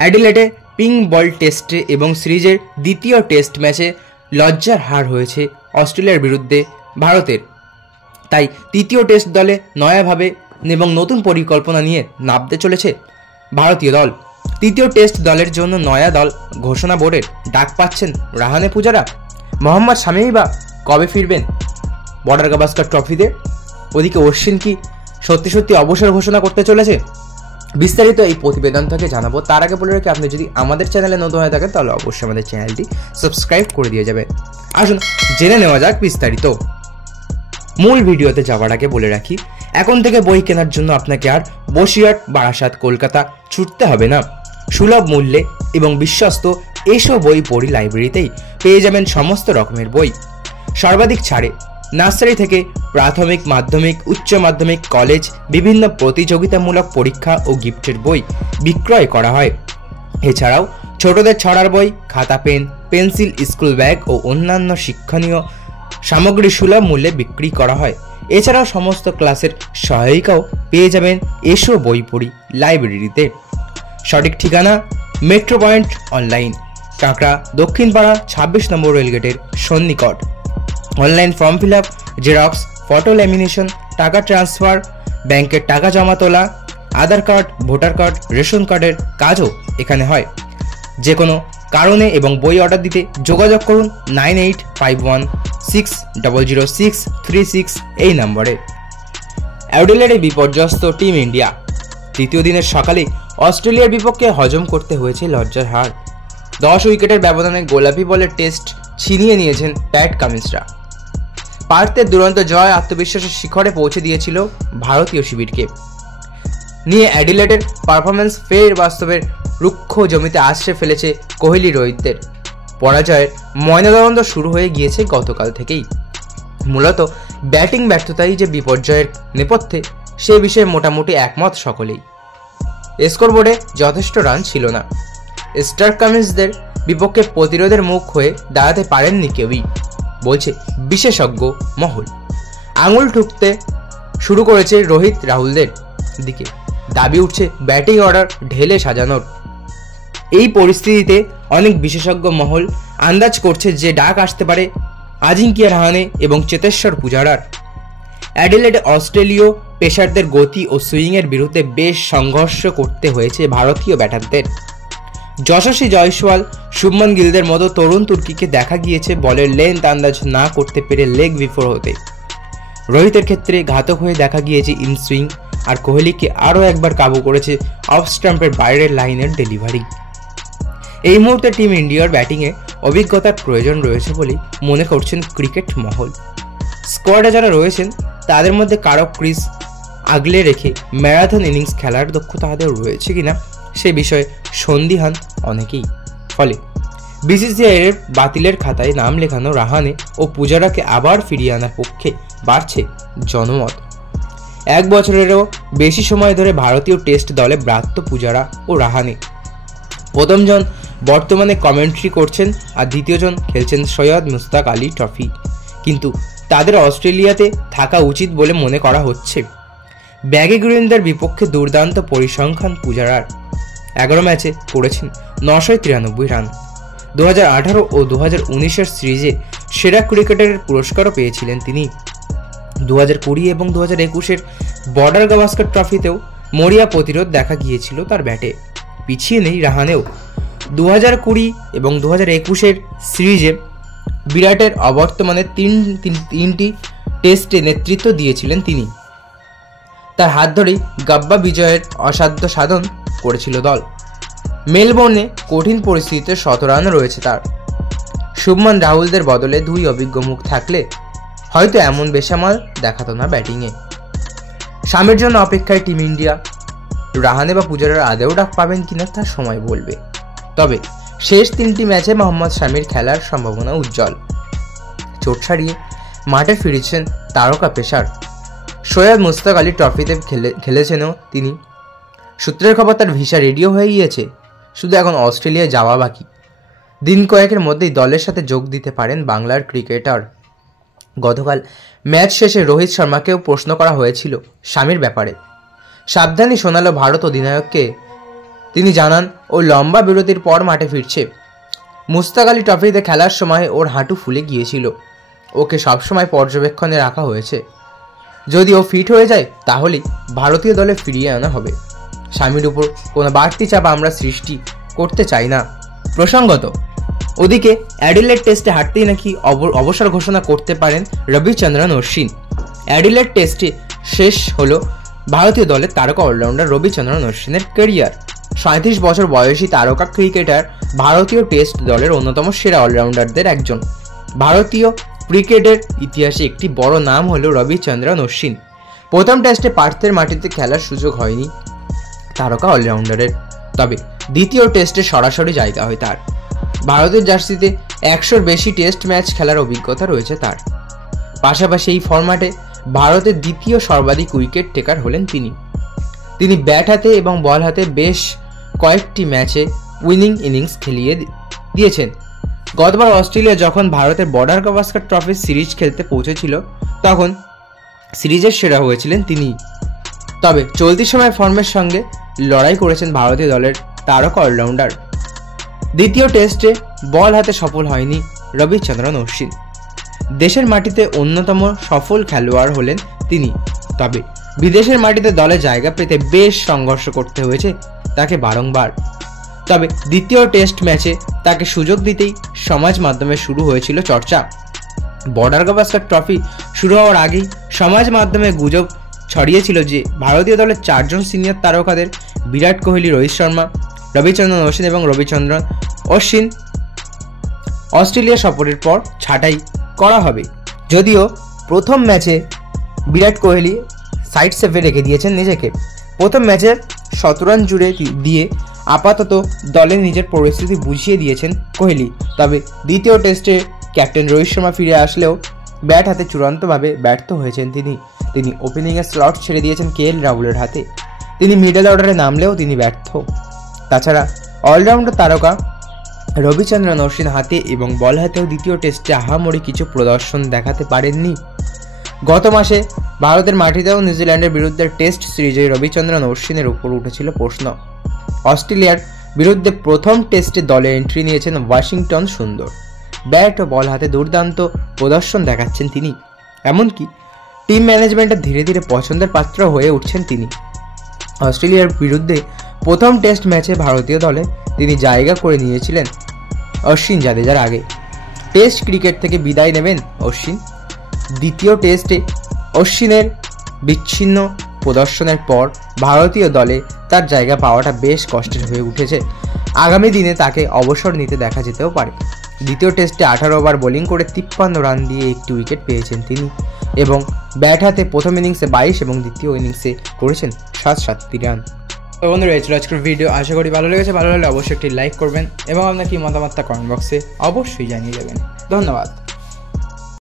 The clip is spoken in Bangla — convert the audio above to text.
অ্যাডিলেডে পিঙ্ক বল টেস্টে এবং সিরিজের দ্বিতীয় টেস্ট ম্যাচে লজ্জার হার হয়েছে অস্ট্রেলিয়ার বিরুদ্ধে ভারতের। তাই তৃতীয় টেস্ট দলে নয়াভাবে এবং নতুন পরিকল্পনা নিয়ে নামতে চলেছে ভারতীয় দল। তৃতীয় টেস্ট দলের জন্য নয়া দল ঘোষণা বোর্ডের ডাক পাচ্ছেন রাহানে পূজারা। মোহাম্মদ শামিই বা কবে ফিরবেন বর্ডার গাভাস্কার ট্রফিতে? ওদিকে অশ্বিন কি সত্যি অবসর ঘোষণা করতে চলেছে? বিস্তারিত এই প্রতিবেদন থেকে জানাবো। তার আগে বলে রাখি, আপনি যদি আমাদের চ্যানেলে নতুন হয়ে থাকেন তাহলে অবশ্যই আমাদের চ্যানেলটি সাবস্ক্রাইব করে দিয়ে যাবেন। আসুন জেনে নেওয়া যাক বিস্তারিত। মূল ভিডিওতে যাওয়ার আগে বলে রাখি, এখন থেকে বই কেনার জন্য আপনাকে আর বসিরহাট, বারাসাত, কলকাতা ছুটতে হবে না। সুলভ মূল্যে এবং বিশ্বস্ত এসব বই পড়ি লাইব্রেরিতেই পেয়ে যাবেন সমস্ত রকমের বই সর্বাধিক ছাড়ে। নার্সারি থেকে প্রাথমিক, মাধ্যমিক, উচ্চ মাধ্যমিক, কলেজ, বিভিন্ন প্রতিযোগিতামূলক পরীক্ষা ও গিফটের বই বিক্রয় করা হয়। এছাড়াও ছোটদের ছড়ার বই, খাতা, পেন, পেন্সিল, স্কুল ব্যাগ ও অন্যান্য শিক্ষণীয় সামগ্রী সুলভ মূল্যে বিক্রি করা হয়। এছাড়াও সমস্ত ক্লাসের সহায়িকাও পেয়ে যাবেন এসো বই পড়ি লাইব্রেরিতে। সঠিক ঠিকানা মেট্রো পয়েন্ট অনলাইন, কাঁকড়া, দক্ষিণপাড়া, 26 নম্বর রেলগেটের সন্নিকট। Online form fill up, xerox, photo lamination, টাকা ট্রান্সফার, ব্যাংকের টাকা জমা তোলা, Aadhaar card, voter card, ration কার্ডের কাজও এখানে হয়। যে কোনো কারণে এবং বই অর্ডার দিতে যোগাযোগ করুন 9851600636 এই নম্বরে। অ্যাডিলেডে বিপর্যস্ত টিম ইন্ডিয়া। তৃতীয় দিনের সকালে অস্ট্রেলিয়ার বিপক্ষে হজম করতে হয়েছে লজ্জার হার। 10 উইকেটের ব্যবধানে গোলাপি বলের টেস্ট ছিনিয়ে নিয়েছেন প্যাট কামিন্সরা। পার্থের দুরন্ত জয় আত্মবিশ্বাসের শিখরে পৌঁছে দিয়েছিল ভারতীয় শিবিরকে। নিয়ে অ্যাডিলেডের পারফরম্যান্স ফের বাস্তবের রুক্ষ জমিতে আছড়ে ফেলেছে কোহলি রোহিতদের। পরাজয়ের ময়নাতদন্ত শুরু হয়ে গিয়েছে গতকাল থেকেই। মূলত ব্যাটিং ব্যর্থতাই যে বিপর্যয়ের নেপথ্যে সে বিষয়ে মোটামুটি একমত সকলেই। স্কোরবোর্ডে যথেষ্ট রান ছিল না। স্টার কামিন্সদের বিপক্ষে প্রতিরোধের মুখ হয়ে দাঁড়াতে পারেননি কেউই, বলছে বিশেষজ্ঞ মহল। আঙুল ঠুকতে শুরু করেছে রোহিত রাহুলদের দিকে। দাবি উঠছে ব্যাটিং অর্ডার ঢেলে সাজানোর। এই পরিস্থিতিতে অনেক বিশেষজ্ঞ মহল আন্দাজ করছে যে ডাক আসতে পারে আজিঙ্কিয়া রাহানে এবং চেতেশ্বর পূজারার। অ্যাডিলেডে অস্ট্রেলীয় পেসারদের গতি ও সুইংয়ের বিরুদ্ধে বেশ সংঘর্ষ করতে হয়েছে ভারতীয় ব্যাটারদের। যশস্বী জয়সওয়াল, শুভমন গিলদের মতো তরুণ তুর্কিকে দেখা গিয়েছে বলের লেন্থ আন্দাজ না করতে পেরে লেগ বিফোর হতে। রোহিতের ক্ষেত্রে ঘাতক হয়ে দেখা গিয়েছে ইন সুইং, আর কোহলিকে আরও একবার কাবু করেছে অফ স্টাম্পের বাইরের লাইনের ডেলিভারি। এই মুহূর্তে টিম ইন্ডিয়ার ব্যাটিংয়ে অভিজ্ঞতার প্রয়োজন রয়েছে বলেই মনে করছেন ক্রিকেট মহল। স্কোয়াডে যারা রয়েছেন তাদের মধ্যে কারো ক্রিজ আগলে রেখে ম্যারাথন ইনিংস খেলার দক্ষতা তাদের রয়েছে কিনা সে বিষয়ে সন্দিহান অনেকেই। ফলে বিসিসিআইয়ের বাতিলের খাতায় নাম লেখানো রাহানে ও পূজারাকে আবার ফিরিয়ে আনার পক্ষে বাড়ছে জনমত। 1 বছরেরও বেশি সময় ধরে ভারতীয় টেস্ট দলে ব্রাত্য পূজারা ও রাহানে। প্রথমজন বর্তমানে কমেন্ট্রি করছেন আর দ্বিতীয়জন খেলছেন সৈয়দ মুশতাক আলী ট্রফি, কিন্তু তাদের অস্ট্রেলিয়াতে থাকা উচিত বলে মনে করা হচ্ছে। ব্যাগি গ্রিনদের বিপক্ষে দুর্দান্ত পরিসংখ্যান পূজারার। 11 ম্যাচে করেছেন 993 রান। 2018 ও 2019-এর সিরিজে সেরা ক্রিকেটারের পুরস্কারও পেয়েছিলেন তিনি। 2020 এবং 2021-এর বর্ডার গাভাস্কার ট্রফিতেও মরিয়া প্রতিরোধ দেখা গিয়েছিল তার ব্যাটে। পিছিয়ে নেই রাহানেও। 2020 এবং 2021-এর সিরিজে বিরাটের অবর্তমানে তিনটি টেস্টে নেতৃত্ব দিয়েছিলেন তিনি। তার হাত ধরেই গাব্বা বিজয়ের অসাধ্য সাধন করেছিল দল। মেলবোর্নে কঠিন পরিস্থিতিতে 17 রান রয়েছে তার। শুভমন রাহুলদের বদলে 2 অভিজ্ঞ মুখ থাকলে হয়তো এমন বেসামাল দেখাতো না ব্যাটিংয়ে। শামির জন্য অপেক্ষায় টিম ইন্ডিয়া। রাহানে বা পূজারার আদেও ডাক পাবেন কিনা তা সময় বলবে। তবে শেষ 3টি ম্যাচে মোহাম্মদ শামির খেলার সম্ভাবনা উজ্জ্বল। চোট সারিয়ে মাঠে ফিরেছেন তারকা পেসার। সৈয়দ মুশতাক আলী ট্রফিতে খেলেছেনও তিনি। সূত্রের খবর তার ভিসা রেডিও হয়ে গিয়েছে, শুধু এখন অস্ট্রেলিয়ায় যাওয়া বাকি। দিন কয়েকের মধ্যেই দলের সাথে যোগ দিতে পারেন বাংলার ক্রিকেটার। গতকাল ম্যাচ শেষে রোহিত শর্মাকেও প্রশ্ন করা হয়েছিল শামির ব্যাপারে। সাবধানী শোনালো ভারত অধিনায়ককে তিনি জানান ও লম্বা বিরতির পর মাঠে ফিরছে। মুস্তাক আলী ট্রফিতে খেলার সময় ওর হাঁটু ফুলে গিয়েছিল। ওকে সবসময় পর্যবেক্ষণে রাখা হয়েছে। যদি ও ফিট হয়ে যায় তাহলেই ভারতীয় দলে ফিরিয়ে আনা হবে। স্বামীর উপর কোনো বাড়তি চাপ আমরা সৃষ্টি করতে চাই না। প্রসঙ্গত, ওদিকে অ্যাডিলেড টেস্টে হারতেই নাকি অবসর ঘোষণা করতে পারেন রবিচন্দ্রন অশ্বিন। অ্যাডিলেড টেস্টে শেষ হলো ভারতীয় দলের তারকা অলরাউন্ডার রবিচন্দ্রন অশ্বিনের ক্যারিয়ার। 37 বছর বয়সী তারকা ক্রিকেটার ভারতীয় টেস্ট দলের অন্যতম সেরা অলরাউন্ডারদের একজন। ভারতীয় ক্রিকেটের ইতিহাসে একটি বড় নাম হলো রবিচন্দ্রন অশ্বিন। প্রথম টেস্টে পার্থের মাটিতে খেলার সুযোগ হয়নি তারকা অলরাউন্ডারের, তবে দ্বিতীয় টেস্টে সরাসরি জায়গা হয় তার। ভারতের জার্সিতে 100-র বেশি টেস্ট ম্যাচ খেলার অভিজ্ঞতা রয়েছে তার। পাশাপাশি এই ফরম্যাটে ভারতের দ্বিতীয় সর্বাধিক উইকেট টেকার হলেন তিনি ব্যাট হাতে এবং বল হাতে বেশ কয়েকটি ম্যাচে উইনিং ইনিংস খেলিয়ে দিয়েছেন। গতবার অস্ট্রেলিয়া যখন ভারতের বর্ডার গাভাস্কর ট্রফি সিরিজ খেলতে পৌঁছেছিল তখন সিরিজের সেরা হয়েছিলেন তিনি। তবে চলতি সময় ফর্মের সঙ্গে লড়াই করেছেন ভারতীয় দলের তারকা অলরাউন্ডার। দ্বিতীয় টেস্টে বল হাতে সফল হয়নি রবিচন্দ্রন অশ্বিন। দেশের মাটিতে অন্যতম সফল খেলোয়াড় হলেন তিনি, তবে বিদেশের মাটিতে দলে জায়গা পেতে বেশ সংঘর্ষ করতে হয়েছে তাকে বারংবার। তবে দ্বিতীয় টেস্ট ম্যাচে তাকে সুযোগ দিতেই সমাজ মাধ্যমে শুরু হয়েছিল চর্চা। বর্ডার গাভাস্কর ট্রফি শুরু হওয়ার আগেই সমাজ মাধ্যমে গুজব ছড়িয়েছিল যে ভারতীয় দলের 4 জন সিনিয়র তারকাদের বিরাট কোহলি, রোহিত শর্মা, রবিচন্দ্রন অশ্বিন এবং রবিচন্দ্রন অশ্বিন অস্ট্রেলিয়া সফরের পর ছাঁটাই করা হবে। যদিও প্রথম ম্যাচে বিরাট কোহলি সাইড সেভে রেখে দিয়েছেন নিজেকে। প্রথম ম্যাচের 17 রান জুড়ে দিয়ে আপাতত দলে নিজের পরিস্থিতি বুঝিয়ে দিয়েছেন কোহলি। তবে দ্বিতীয় টেস্টে ক্যাপ্টেন রোহিত শর্মা ফিরে আসলেও ব্যাট হাতে চূড়ান্তভাবে ব্যর্থ হয়েছেন তিনি ওপেনিংয়ের স্লট ছেড়ে দিয়েছেন KL রাহুলের হাতে। তিনি মিডল অর্ডারে নামলেও তিনি ব্যর্থ। তাছাড়া অলরাউন্ডার তারকা রবিচন্দ্রন অশ্বিন হাতে এবং বল হাতেও দ্বিতীয় টেস্টে আহামরি কিছু প্রদর্শন দেখাতে পারেননি। গত মাসে ভারতের মাটিতেও নিউজিল্যান্ডের বিরুদ্ধে টেস্ট সিরিজে রবিচন্দ্রন অশ্বিনের উপর উঠেছিল প্রশ্ন। অস্ট্রেলিয়ার বিরুদ্ধে প্রথম টেস্টে দলে এন্ট্রি নিয়েছেন ওয়াশিংটন সুন্দর। ব্যাট ও বল হাতে দুর্দান্ত প্রদর্শন দেখাচ্ছেন তিনি। এমনকি টিম ম্যানেজমেন্টের ধীরে ধীরে পছন্দের পাত্র হয়ে উঠছেন তিনি। অস্ট্রেলিয়ার বিরুদ্ধে প্রথম টেস্ট ম্যাচে ভারতীয় দলে তিনি জায়গা করে নিয়েছিলেন অশ্বিন জাদেজার আগে। টেস্ট ক্রিকেট থেকে বিদায় নেবেন অশ্বিন। দ্বিতীয় টেস্টে অশ্বিনের বিচ্ছিন্ন প্রদর্শনের পর ভারতীয় দলে তার জায়গা পাওয়াটা বেশ কষ্টের হয়ে উঠেছে। আগামী দিনে তাকে অবসর নিতে দেখা যেতেও পারে। দ্বিতীয় টেস্টে 18 ওভার বোলিং করে 53 রান দিয়ে একটি উইকেট পেয়েছেন তিনি এবং ব্যাট হাতে প্রথম ইনিংসে 22 এবং দ্বিতীয় ইনিংসে করেছেন 67 রান। তো বন্ধুরা, এই ছিল আজকের ভিডিও। আশা করি ভালো লেগেছে। ভালো লাগলে অবশ্যই একটি লাইক করবেন এবং আপনার কি মতামতটা কমেন্ট বক্সে অবশ্যই জানিয়ে দেবেন। ধন্যবাদ।